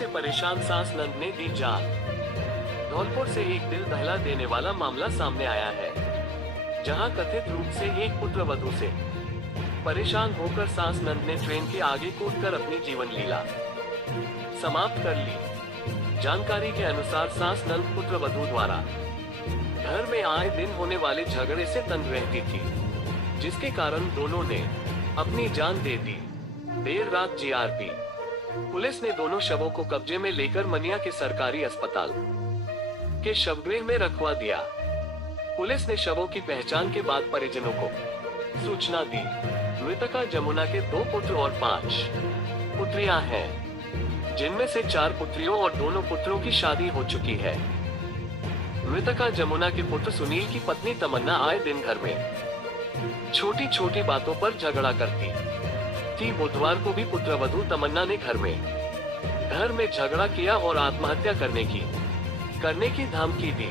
से परेशान सास नंद ने दी जान। धौलपुर से एक दिल दहला देने वाला मामला सामने आया है, जहां कथित रूप से एक पुत्रवधू से परेशान होकर सास नंद ने ट्रेन के आगे कूदकर अपनी जीवन लीला समाप्त कर ली। जानकारी के अनुसार सास नंद पुत्रवधू द्वारा घर में आए दिन होने वाले झगड़े से तंग रहती थी, जिसके कारण दोनों ने अपनी जान दे दी। देर रात जीआरपी पुलिस ने दोनों शवों को कब्जे में लेकर मनिया के सरकारी अस्पताल के शवगृह में रखवा दिया। पुलिस ने शवों की पहचान के बाद परिजनों को सूचना दी। मृतका जमुना के 2 पुत्र और 5 पुत्रियां हैं, जिनमें से 4 पुत्रियों और दोनों पुत्रों की शादी हो चुकी है। मृतका जमुना के पुत्र सुनील की पत्नी तमन्ना आए दिन घर में छोटी छोटी बातों पर झगड़ा करती थी। बुधवार को भी पुत्रवधू तमन्ना ने घर में झगड़ा किया और आत्महत्या करने की धमकी दी।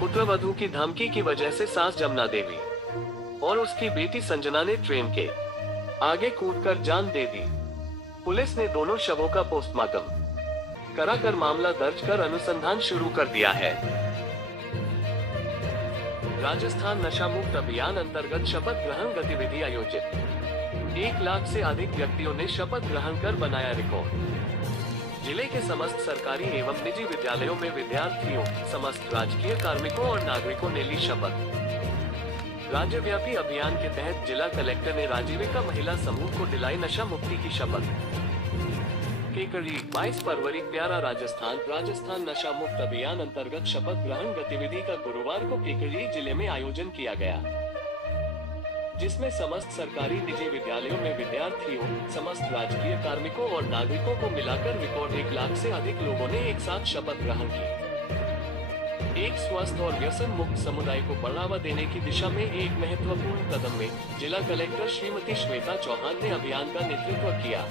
पुत्रवधू की धमकी की वजह से सास जमुना देवी और उसकी बेटी संजना ने ट्रेन के आगे कूदकर जान दे दी। पुलिस ने दोनों शवों का पोस्टमार्टम कराकर मामला दर्ज कर अनुसंधान शुरू कर दिया है। राजस्थान नशा मुक्त अभियान अंतर्गत शपथ ग्रहण गतिविधि आयोजित। 1 लाख से अधिक व्यक्तियों ने शपथ ग्रहण कर बनाया रिकॉर्ड। जिले के समस्त सरकारी एवं निजी विद्यालयों में विद्यार्थियों, समस्त राजकीय कार्मिकों और नागरिकों ने ली शपथ। राज्यव्यापी अभियान के तहत जिला कलेक्टर ने राजीविका महिला समूह को दिलाई नशा मुक्ति की शपथ। केकड़ी 22 फरवरी प्यारा राजस्थान नशा मुक्त अभियान अंतर्गत शपथ ग्रहण गतिविधि का गुरुवार को केकड़ी जिले में आयोजन किया गया, जिसमें समस्त सरकारी निजी विद्यालयों में विद्यार्थियों, समस्त राजकीय कार्मिकों और नागरिकों को मिलाकर रिकॉर्ड 1 लाख से अधिक लोगों ने एक साथ शपथ ग्रहण की। एक स्वस्थ और व्यसन मुक्त समुदाय को बढ़ावा देने की दिशा में एक महत्वपूर्ण कदम में जिला कलेक्टर श्रीमती श्वेता चौहान ने अभियान का नेतृत्व किया,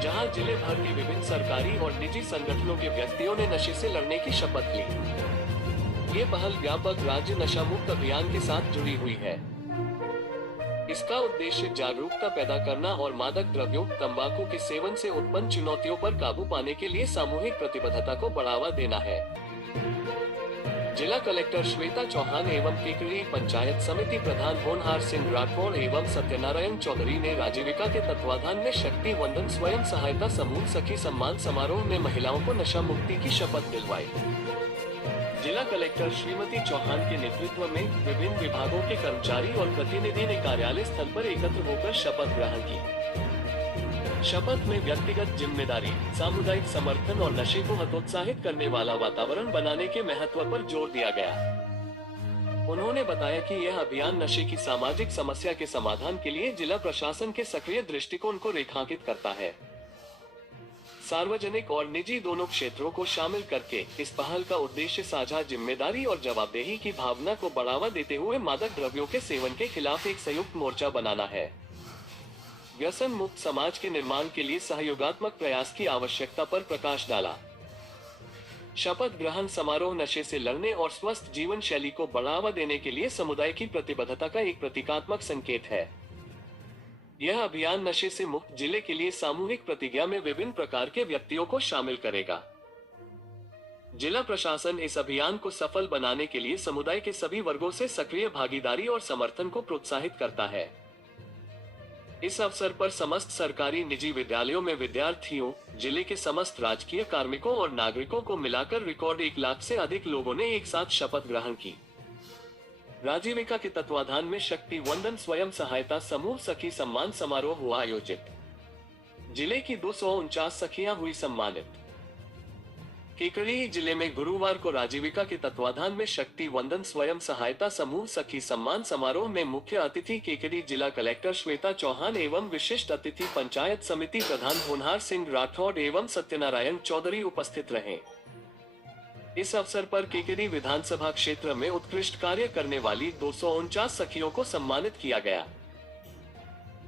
जहां जिले भर के विभिन्न सरकारी और निजी संगठनों के व्यक्तियों ने नशे से लड़ने की शपथ ली। ये पहल व्यापक राज्य नशा मुक्त अभियान के साथ जुड़ी हुई है। इसका उद्देश्य जागरूकता पैदा करना और मादक द्रव्यों, तंबाकू के सेवन से उत्पन्न चुनौतियों पर काबू पाने के लिए सामूहिक प्रतिबद्धता को बढ़ावा देना है। जिला कलेक्टर श्वेता चौहान एवं केकड़ी पंचायत समिति प्रधान होनहार सिंह राठौड़ एवं सत्यनारायण चौधरी ने राजीविका के तत्वाधान में शक्ति वंदन स्वयं सहायता समूह सखी सम्मान समारोह में महिलाओं को नशा मुक्ति की शपथ दिलवाई। जिला कलेक्टर श्रीमती चौहान के नेतृत्व में विभिन्न विभागों के कर्मचारी और प्रतिनिधि ने कार्यालय स्थल पर एकत्र होकर शपथ ग्रहण की। शपथ में व्यक्तिगत जिम्मेदारी, सामुदायिक समर्थन और नशे को हतोत्साहित करने वाला वातावरण बनाने के महत्व पर जोर दिया गया। उन्होंने बताया कि यह अभियान नशे की सामाजिक समस्या के समाधान के लिए जिला प्रशासन के सक्रिय दृष्टिकोण को रेखांकित करता है। सार्वजनिक और निजी दोनों क्षेत्रों को शामिल करके इस पहल का उद्देश्य साझा जिम्मेदारी और जवाबदेही की भावना को बढ़ावा देते हुए मादक द्रव्यों के सेवन के खिलाफ एक संयुक्त मोर्चा बनाना है। व्यसन मुक्त समाज के निर्माण के लिए सहयोगात्मक प्रयास की आवश्यकता पर प्रकाश डाला। शपथ ग्रहण समारोह नशे से लड़ने और स्वस्थ जीवन शैली को बढ़ावा देने के लिए समुदाय की प्रतिबद्धता का एक प्रतीकात्मक संकेत है। यह अभियान नशे से मुक्त जिले के लिए सामूहिक प्रतिज्ञा में विभिन्न प्रकार के व्यक्तियों को शामिल करेगा। जिला प्रशासन इस अभियान को सफल बनाने के लिए समुदाय के सभी वर्गों से सक्रिय भागीदारी और समर्थन को प्रोत्साहित करता है। इस अवसर पर समस्त सरकारी निजी विद्यालयों में विद्यार्थियों, जिले के समस्त राजकीय कार्मिकों और नागरिकों को मिलाकर रिकॉर्ड 1 लाख से अधिक लोगों ने एक साथ शपथ ग्रहण की। राजीविका के तत्वाधान में शक्ति वंदन स्वयं सहायता समूह सखी सम्मान समारोह हुआ आयोजित। जिले की 249 सखियां हुई सम्मानित। केकड़ी जिले में गुरुवार को राजीविका के तत्वाधान में शक्ति वंदन स्वयं सहायता समूह सखी सम्मान समारोह में मुख्य अतिथि केकड़ी जिला कलेक्टर श्वेता चौहान एवं विशिष्ट अतिथि पंचायत समिति प्रधान होनहार सिंह राठौड़ एवं सत्यनारायण चौधरी उपस्थित रहे। इस अवसर पर केकड़ी विधानसभा क्षेत्र में उत्कृष्ट कार्य करने वाली 249 सखियों को सम्मानित किया गया।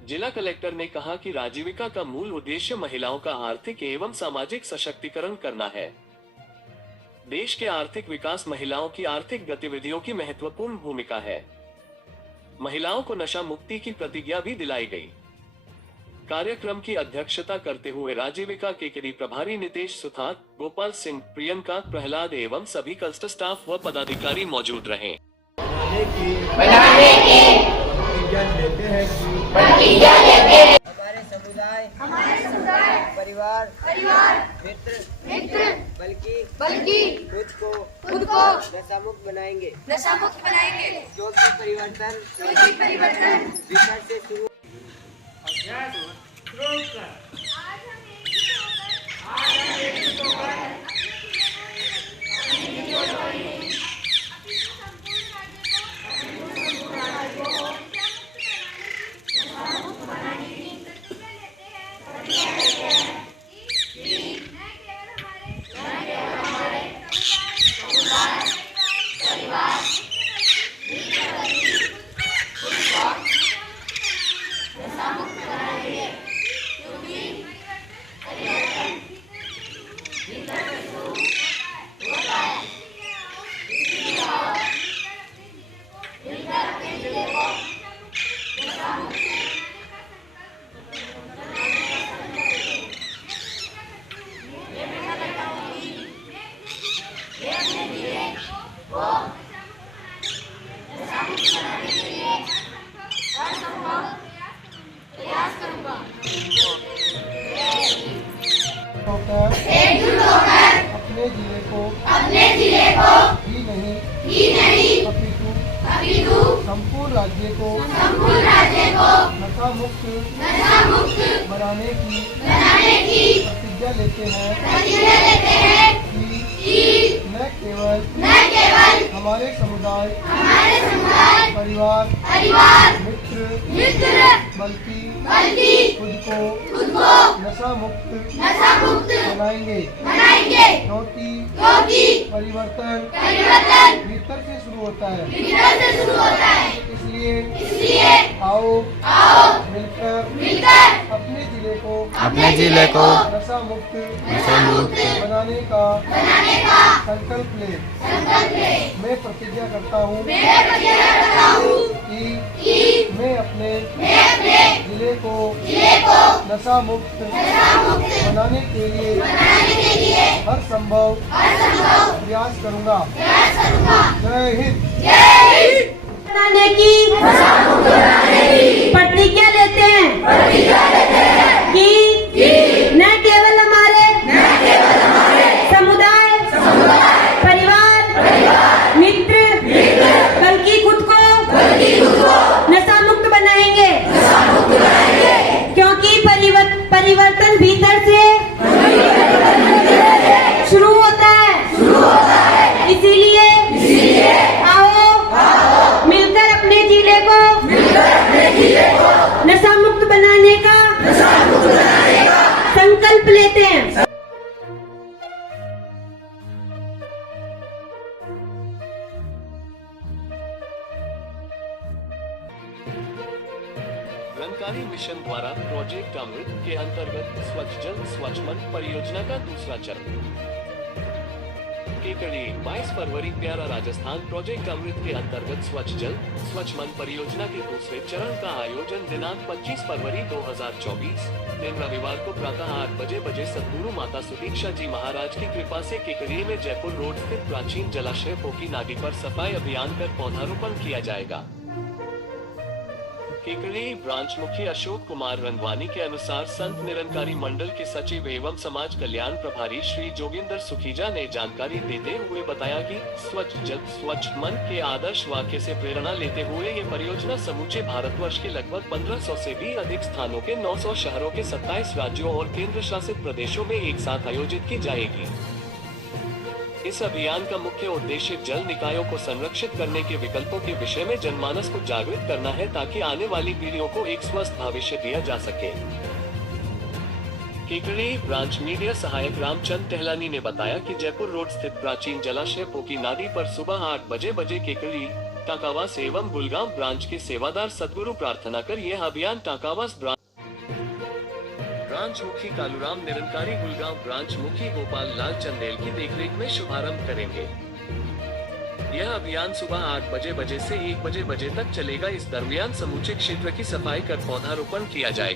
जिला कलेक्टर ने कहा कि राजीविका का मूल उद्देश्य महिलाओं का आर्थिक एवं सामाजिक सशक्तिकरण करना है। देश के आर्थिक विकास महिलाओं की आर्थिक गतिविधियों की महत्वपूर्ण भूमिका है। महिलाओं को नशा मुक्ति की प्रतिज्ञा भी दिलाई गई। कार्यक्रम की अध्यक्षता करते हुए राजीविका केकरी प्रभारी नितेश सुथार, गोपाल सिंह, प्रियंका, प्रहलाद एवं सभी कस्ट स्टाफ व पदाधिकारी मौजूद रहे। प्रतिज्ञा लेते हैं कि हमारे समुदाय परिवार मित्र बल्कि खुद को नशा मुक्त बनाएंगे क्योंकि परिवर्तन भीतर से शुरू। एकजुट होकर अपने जिले को ही नहीं अपितु संपूर्ण राज्य को नशा मुक्त बनाने की प्रतिज्ञा लेते हैं कि न केवल हमारे समुदाय परिवार मित्र बल्कि खुद को नशा मुक्त बनाएंगे क्योंकि परिवर्तन भीतर से शुरू होता है। इसलिए आओ मिलकर अपने जिले को नशा मुक्त बनाने का संकल्प ले। मैं प्रतिज्ञा करता हूँ कि मैं अपने जिले को नशा मुक्त बनाने के लिए हर संभव प्रयास करूँगा। जय हिंद। बनाने की प्रतिज्ञा लेते हैं कि न केवल हमारे समुदाय परिवार मित्र बल्कि खुद को नशा मुक्त बनाएंगे क्योंकि परिवर्तन भीतर से शुरू होता है। इसीलिए आओ मिलकर अपने जिले को नशा मुक्त बनाने का संकल्प लेते हैं। रंकारी मिशन द्वारा प्रोजेक्ट अमृत के अंतर्गत स्वच्छ जल स्वच्छ मन परियोजना का दूसरा चरण केकड़ी 22 फरवरी प्यारा राजस्थान। प्रोजेक्ट अमृत के अंतर्गत स्वच्छ जल स्वच्छ मन परियोजना के दूसरे चरण का आयोजन दिनांक 25 फरवरी 2024 दिन रविवार को प्रातः 8 बजे सद्गुरु माता सुदीक्षा जी महाराज की कृपा से केकड़ी में जयपुर रोड स्थित प्राचीन जलाशय पोकी नादी पर सफाई अभियान कर पौधारोपण किया जाएगा। केकड़ी ब्रांच मुखी अशोक कुमार रंधवानी के अनुसार संत निरंकारी मंडल के सचिव एवं समाज कल्याण प्रभारी श्री जोगिंदर सुखीजा ने जानकारी देते हुए बताया कि स्वच्छ जल स्वच्छ मन के आदर्श वाक्य से प्रेरणा लेते हुए ये परियोजना समूचे भारतवर्ष के लगभग 1500 से भी अधिक स्थानों के 900 शहरों के 27 राज्यों और केंद्र शासित प्रदेशों में एक साथ आयोजित की जाएगी। इस अभियान का मुख्य उद्देश्य जल निकायों को संरक्षित करने के विकल्पों के विषय में जनमानस को जागृत करना है ताकि आने वाली पीढ़ियों को एक स्वस्थ भविष्य दिया जा सके। केकड़ी ब्रांच मीडिया सहायक रामचंद टहलानी ने बताया कि जयपुर रोड स्थित प्राचीन जलाशय पोकी नादी पर सुबह 8 बजे केकड़ी टाकावास एवं गुलगांव ब्रांच के सेवादार सद्गुरु प्रार्थना कर यह अभियान टाकावास ब्रांच मुखी कालूराम निरंकारी गुलगांव ब्रांच मुखी गोपाल लाल चंदेल की देखरेख में शुभारंभ करेंगे। यह अभियान सुबह 8 बजे से 1 बजे तक चलेगा। इस दरमियान समूचे क्षेत्र की सफाई कर पौधारोपण किया जाएगा।